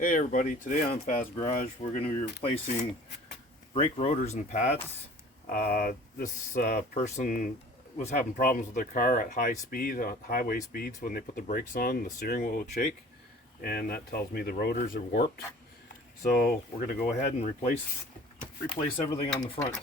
Hey everybody, today on Faz Garage we're going to be replacing brake rotors and pads. This person was having problems with their car at high speed, highway speeds. When they put the brakes on, the steering wheel would shake, and that tells me the rotors are warped. So we're going to go ahead and replace everything on the front.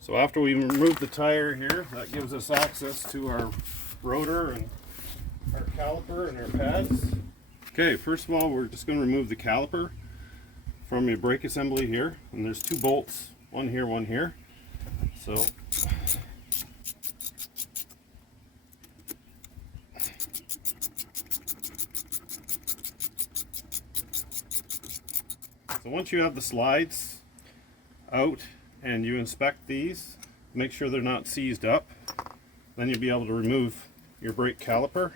So after we remove the tire here, that gives us access to our rotor and our caliper and our pads. Okay, first of all, we're just going to remove the caliper from your brake assembly here. And there's two bolts, one here, one here. So once you have the slides out and you inspect these, make sure they're not seized up, then you'll be able to remove your brake caliper.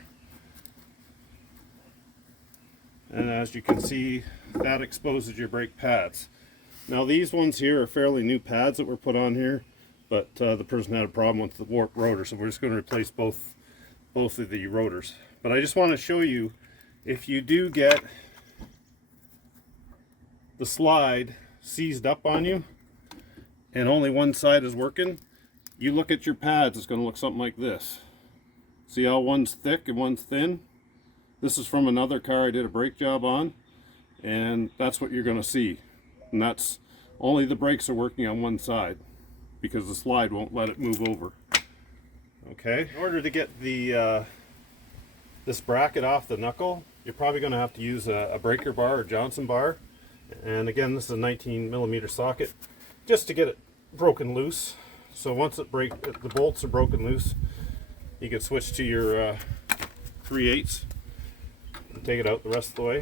And as you can see, that exposes your brake pads. Now these ones here are fairly new pads that were put on here, but the person had a problem with the warped rotor, so we're just going to replace both of the rotors. But I just want to show you, if you do get the slide seized up on you and only one side is working, you look at your pads, it's going to look something like this. See how one's thick and one's thin? This is from another car I did a brake job on, and that's what you're going to see. And that's only the brakes are working on one side because the slide won't let it move over. Okay, in order to get the this bracket off the knuckle, you're probably going to have to use a breaker bar or Johnson bar. And again, this is a 19mm socket, just to get it broken loose. So once the bolts are broken loose, you can switch to your 3/8 and take it out the rest of the way.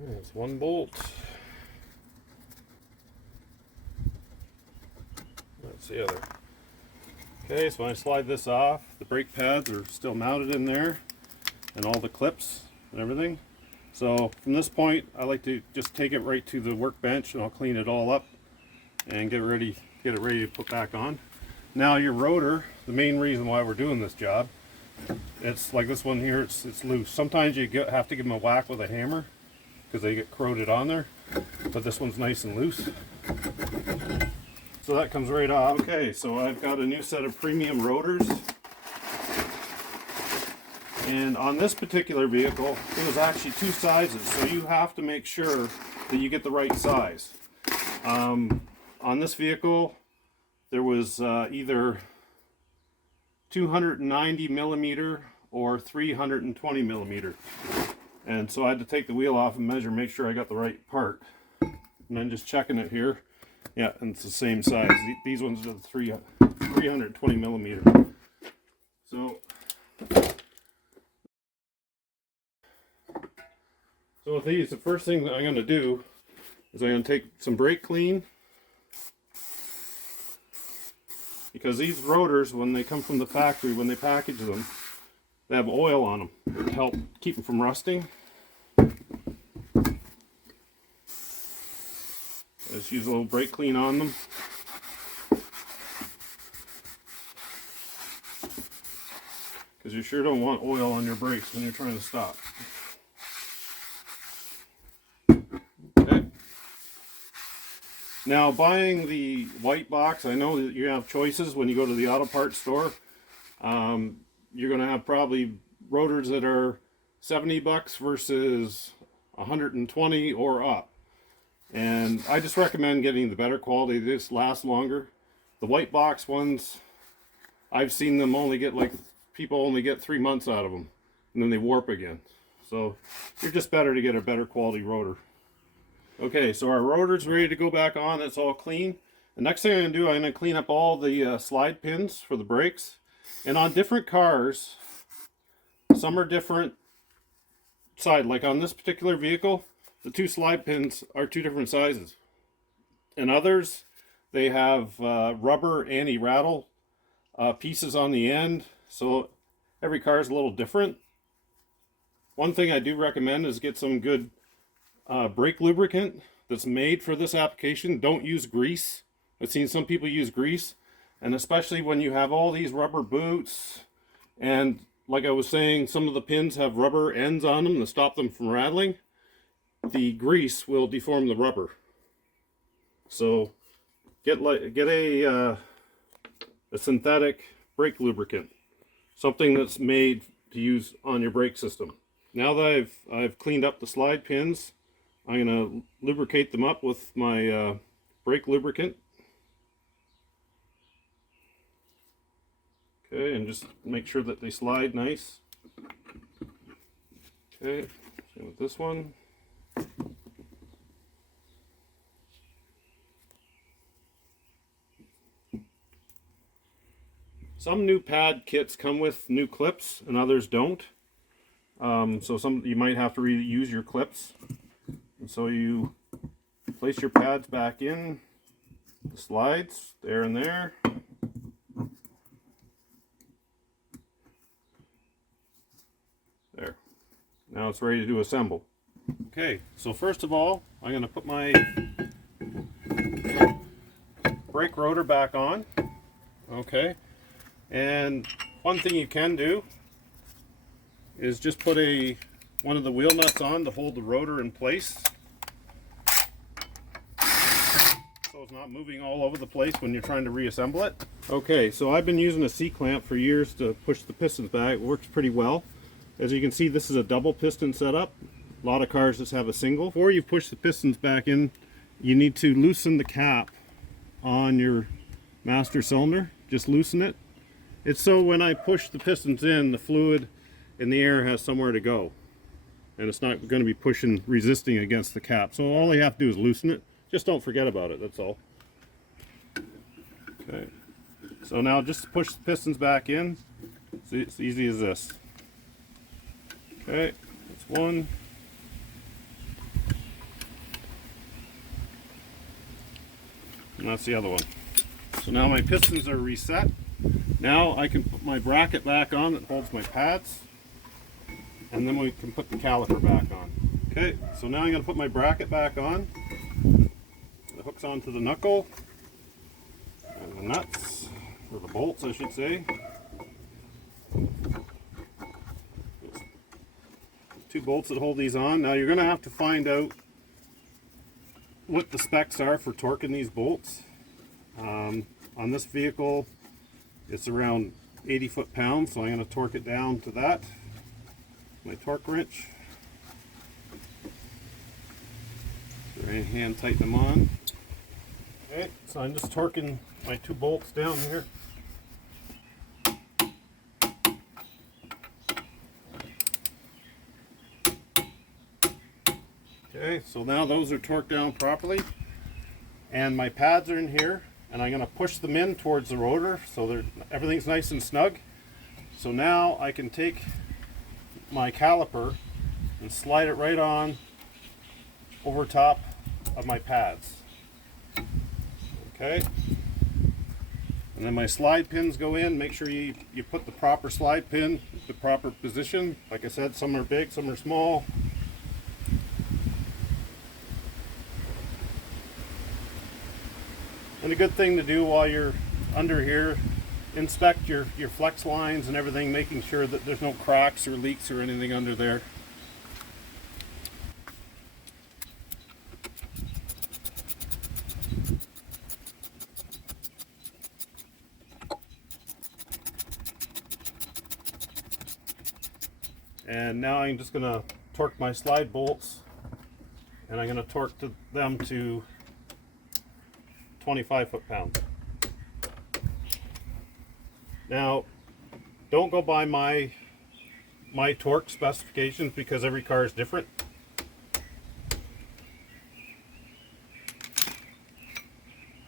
There's one bolt. That's the other. Okay, so when I slide this off, the brake pads are still mounted in there, and all the clips and everything. So from this point, I like to just take it right to the workbench, and I'll clean it all up and get it ready to put back on. Now your rotor, the main reason why we're doing this job, it's like this one here, it's loose. Sometimes you have to give them a whack with a hammer because they get corroded on there, but this one's nice and loose. So that comes right off. Okay, so I've got a new set of premium rotors, and on this particular vehicle it was actually two sizes, so you have to make sure that you get the right size. On this vehicle there was either 290mm or 320mm. And so I had to take the wheel off and measure, make sure I got the right part. And then just checking it here. Yeah, and it's the same size. These ones are the 320mm. So with these, the first thing that I'm going to do is I'm going to take some brake clean. Because these rotors, when they come from the factory, when they package them, they have oil on them to help keep them from rusting. Just use a little brake clean on them. Because you sure don't want oil on your brakes when you're trying to stop. Okay. Now, buying the white box, I know that you have choices when you go to the auto parts store. You're going to have probably rotors that are $70 versus 120 or up. And I just recommend getting the better quality. They just last longer. The white box ones, I've seen them people only get 3 months out of them, and then they warp again. So you're just better to get a better quality rotor. Okay, so our rotor's ready to go back on. It's all clean. The next thing I'm going to do, I'm going to clean up all the slide pins for the brakes. And on different cars, some are different side. Like on this particular vehicle, the two slide pins are two different sizes. And others, they have rubber anti-rattle pieces on the end, so every car is a little different. One thing I do recommend is get some good brake lubricant that's made for this application. Don't use grease. I've seen some people use grease, and especially when you have all these rubber boots, and like I was saying, some of the pins have rubber ends on them to stop them from rattling. The grease will deform the rubber. So get a synthetic brake lubricant, something that's made to use on your brake system. Now that I've cleaned up the slide pins, I'm going to lubricate them up with my brake lubricant. Okay, and just make sure that they slide nice. Okay, same with this one. Some new pad kits come with new clips and others don't. So you might have to reuse your clips. And so you place your pads back in the slides, there and there. There. Now it's ready to assemble. Okay, so first of all, I'm going to put my brake rotor back on. Okay. And one thing you can do is just put one of the wheel nuts on to hold the rotor in place, so it's not moving all over the place when you're trying to reassemble it. Okay, so I've been using a C-clamp for years to push the pistons back. It works pretty well. As you can see, this is a double piston setup. A lot of cars just have a single. Before you push the pistons back in, you need to loosen the cap on your master cylinder. Just loosen it. It's so when I push the pistons in, the fluid in the air has somewhere to go, and it's not going to be resisting against the cap. So all you have to do is loosen it. Just don't forget about it, that's all. Okay, so now just push the pistons back in. It's easy as this. Okay, that's one. And that's the other one. So now my pistons are reset. Now I can put my bracket back on that holds my pads, and then we can put the caliper back on. Okay, so now I'm going to put my bracket back on. The hook's onto the knuckle, and the nuts, or the bolts I should say. Two bolts that hold these on. Now you're going to have to find out what the specs are for torquing these bolts. On this vehicle, it's around 80 foot-pounds, so I'm going to torque it down to that. My torque wrench. Right hand tighten them on. Okay, so I'm just torquing my two bolts down here. Okay, so now those are torqued down properly, and my pads are in here. And I'm going to push them in towards the rotor so everything's nice and snug. So now I can take my caliper and slide it right on over top of my pads. Okay. And then my slide pins go in. Make sure you put the proper slide pin, the proper position. Like I said, some are big, some are small. And a good thing to do while you're under here, inspect your flex lines and everything, making sure that there's no cracks or leaks or anything under there. And now I'm just going to torque my slide bolts, and I'm going to torque them to 25 foot-pounds. Now, don't go by my torque specifications because every car is different.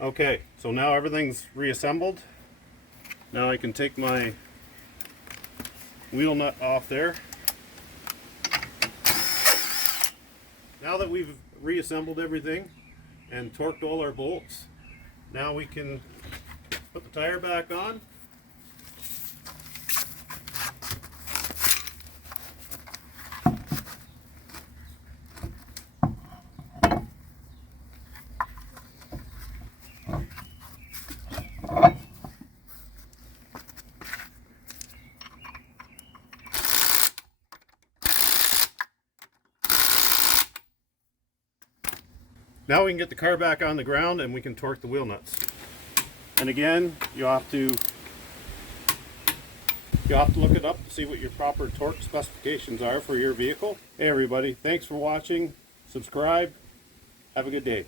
Okay, so now everything's reassembled. Now I can take my wheel nut off there. Now now that we've reassembled everything and torqued all our bolts, now we can put the tire back on. Now we can get the car back on the ground and we can torque the wheel nuts. And again, you have to look it up to see what your proper torque specifications are for your vehicle. Hey everybody, thanks for watching. Subscribe. Have a good day.